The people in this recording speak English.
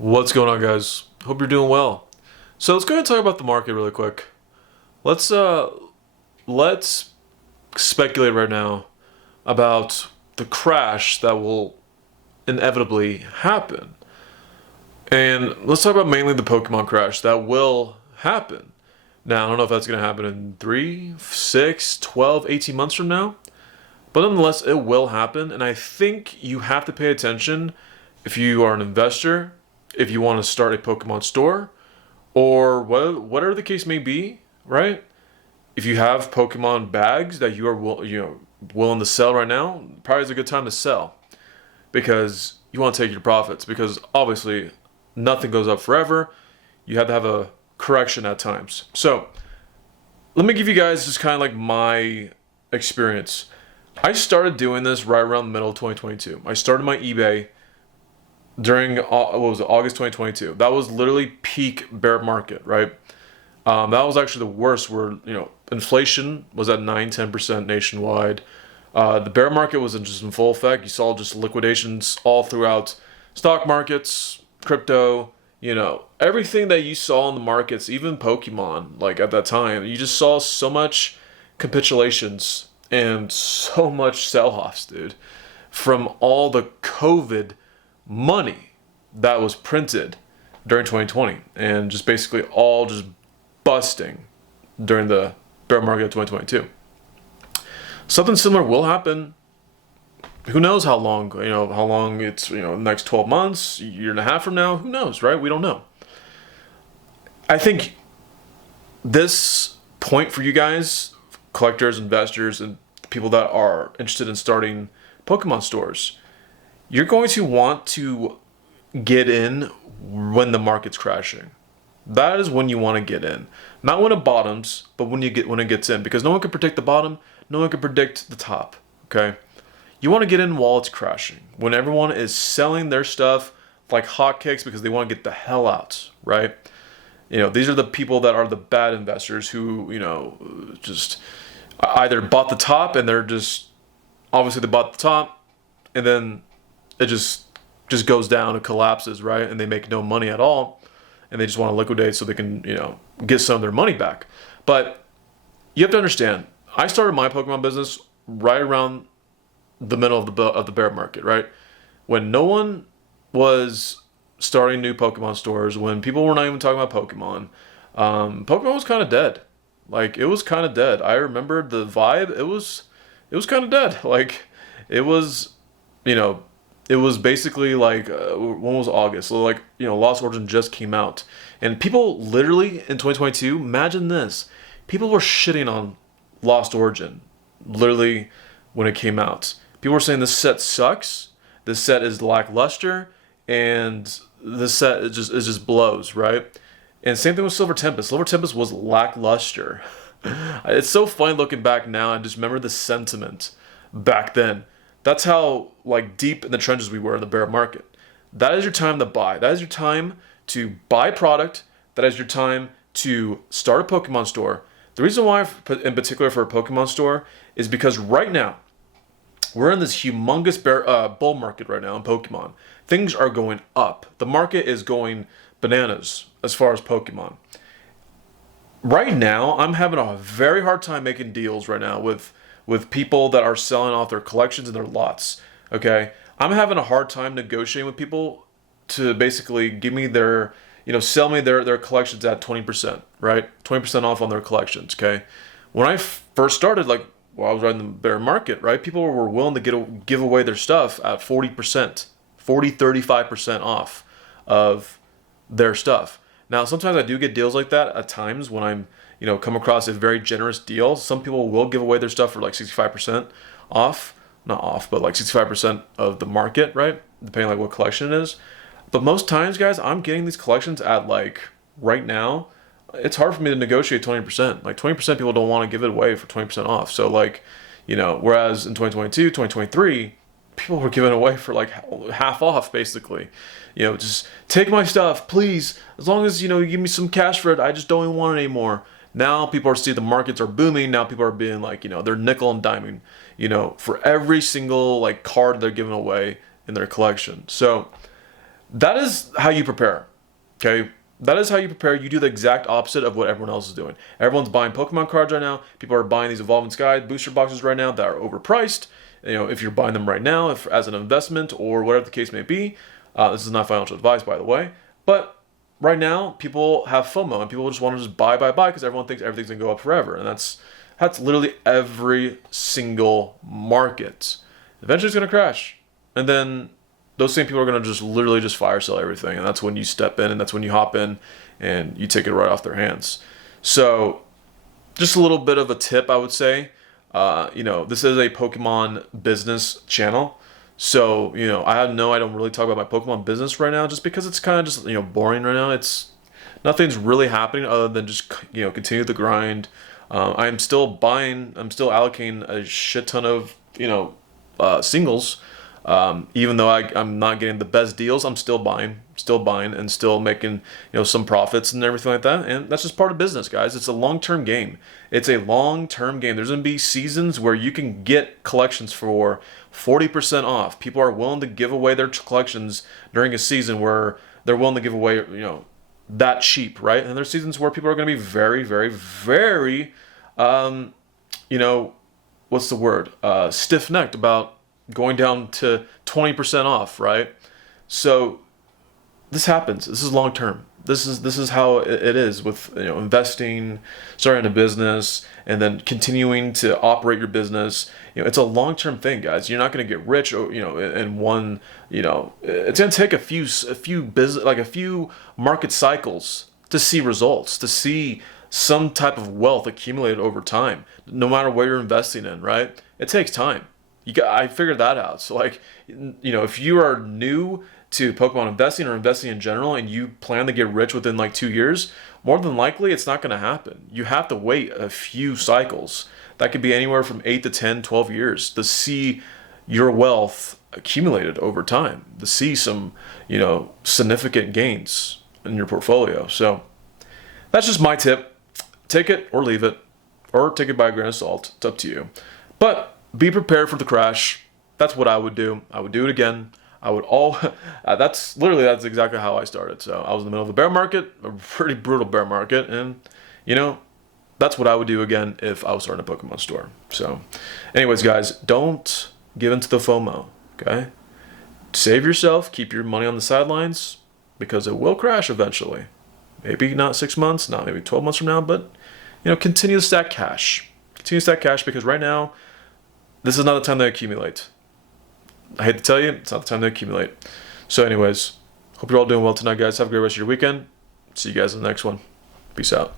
What's going on, guys? Hope you're doing well. So let's go ahead and talk about the market really quick. Let's speculate right now about the crash that will inevitably happen. And let's talk about mainly the Pokemon crash that will happen. Now, I don't know if that's going to happen in 3, 6, 12, 18 months from now, but nonetheless, it will happen. And I think you have to pay attention if you are an investor, if you want to start a Pokemon store, or whatever the case may be, right? If you have Pokemon bags that you are willing to sell right now, probably is a good time to sell because you want to take your profits. Because obviously, nothing goes up forever. You have to have a correction at times. So, let me give you guys just kind of like my experience. I started doing this right around the middle of 2022. I started my eBay during August 2022. That was literally peak bear market, right? That was actually the worst, where inflation was at 9-10% nationwide. The bear market was just in full effect. You saw just liquidations all throughout stock markets, crypto, everything that you saw in the markets, even Pokemon, like at that time. You just saw so much capitulations and so much sell-offs, dude, from all the COVID money that was printed during 2020 and just basically all just busting during the bear market of 2022. Something similar will happen. Who knows how long, how long it's, the next 12 months, year and a half from now, who knows, right? We don't know. I think this point for you guys, collectors, investors, and people that are interested in starting Pokemon stores, you're going to want to get in when the market's crashing. That is when you want to get in. Not when it bottoms, but when it gets in. Because no one can predict the bottom, no one can predict the top. Okay? You want to get in while it's crashing. When everyone is selling their stuff like hotcakes because they want to get the hell out, right? These are the people that are the bad investors who, just either bought the top and they're just, obviously they bought the top and then it just goes down, it collapses, right? And they make no money at all, and they just want to liquidate so they can, get some of their money back. But you have to understand, I started my Pokemon business right around the middle of the bear market, right? When no one was starting new Pokemon stores, when people were not even talking about Pokemon, Pokemon was kind of dead. Like, it was kind of dead. I remember the vibe. It was kind of dead. Like, it was, it was basically like, when was August? So like, Lost Origin just came out. And people literally in 2022, imagine this. People were shitting on Lost Origin, literally, when it came out. People were saying this set sucks, this set is lackluster, and this set it just blows, right? And same thing with Silver Tempest. Silver Tempest was lackluster. It's so funny looking back now and just remember the sentiment back then. That's how deep in the trenches we were in the bear market. That is your time to buy. That is your time to buy product. That is your time to start a Pokemon store. The reason why, in particular for a Pokemon store, is because right now, we're in this humongous bull market right now in Pokemon. Things are going up. The market is going bananas as far as Pokemon. Right now, I'm having a very hard time making deals right now with people that are selling off their collections and their lots. Okay, I'm having a hard time negotiating with people to basically give me their, sell me their collections at 20%, right? 20% off on their collections. Okay, when I first started, while I was riding the bear market, right, people were willing to give away their stuff at 40%, 35% off of their stuff. Now, sometimes I do get deals like that at times when I'm, come across a very generous deal. Some people will give away their stuff for 65% off. Not off, but 65% of the market, right? Depending on what collection it is. But most times, guys, I'm getting these collections at right now, it's hard for me to negotiate 20%. 20% people don't want to give it away for 20% off. So whereas in 2022, 2023, people were giving away for half off basically. Just take my stuff, please. As long as, you give me some cash for it, I just don't even want it anymore. Now people are seeing the markets are booming. Now people are being they're nickel and diming, for every single card they're giving away in their collection. So That is how you prepare. Okay? That is how you prepare. You do the exact opposite of what everyone else is doing. Everyone's buying Pokemon cards right now. People are buying these Evolving Sky booster boxes right now that are overpriced. You know, if you're buying them right now, if as an investment or whatever the case may be, this is not financial advice, by the way. But right now, people have FOMO and people just want to just buy because everyone thinks everything's gonna go up forever, and that's literally every single market. Eventually, it's gonna crash, and then those same people are gonna just literally just fire sell everything, and that's when you step in, and that's when you hop in, and you take it right off their hands. So, just a little bit of a tip, I would say. You know, this is a Pokemon business channel. So, you know, I don't really talk about my Pokemon business right now just because it's kind of just, you know, boring right now. Nothing's really happening other than just, you know, continue the grind. I'm still allocating a shit ton of, you know, singles. Even though I'm not getting the best deals, I'm still buying and still making, you know, some profits and everything like that. And that's just part of business, guys. It's a long-term game. It's a long-term game. There's going to be seasons where you can get collections for 40% off. People are willing to give away their collections during a season where they're willing to give away, you know, that cheap, right? And there's seasons where people are going to be very, very, very, you know, what's the word? Stiff-necked about going down to 20% off, right? So this happens. This is long term. This is how it is with, you know, investing, starting a business, and then continuing to operate your business. You know, it's a long term thing, guys. You're not going to get rich, you know, in one. You know, it's going to take a few market cycles to see results, to see some type of wealth accumulated over time. No matter what you're investing in, right? It takes time. I figured that out. So, like, you know, if you are new to Pokemon investing or investing in general and you plan to get rich within like 2 years, more than likely it's not going to happen. You have to wait a few cycles. That could be anywhere from 8 to 10, 12 years to see your wealth accumulated over time, to see some, you know, significant gains in your portfolio. So that's just my tip. Take it or leave it, or take it by a grain of salt. It's up to you. But be prepared for the crash. That's what I would do. I would do it again. That's exactly how I started. So I was in the middle of a bear market, a pretty brutal bear market, and, you know, that's what I would do again if I was starting a Pokemon store. So anyways, guys, don't give in to the FOMO, okay? Save yourself, keep your money on the sidelines, because it will crash eventually. Maybe not 6 months, not maybe 12 months from now, but, you know, continue to stack cash. Continue to stack cash, because right now, this is not the time to accumulate. I hate to tell you, it's not the time to accumulate. So anyways, hope you're all doing well tonight, guys. Have a great rest of your weekend. See you guys in the next one. Peace out.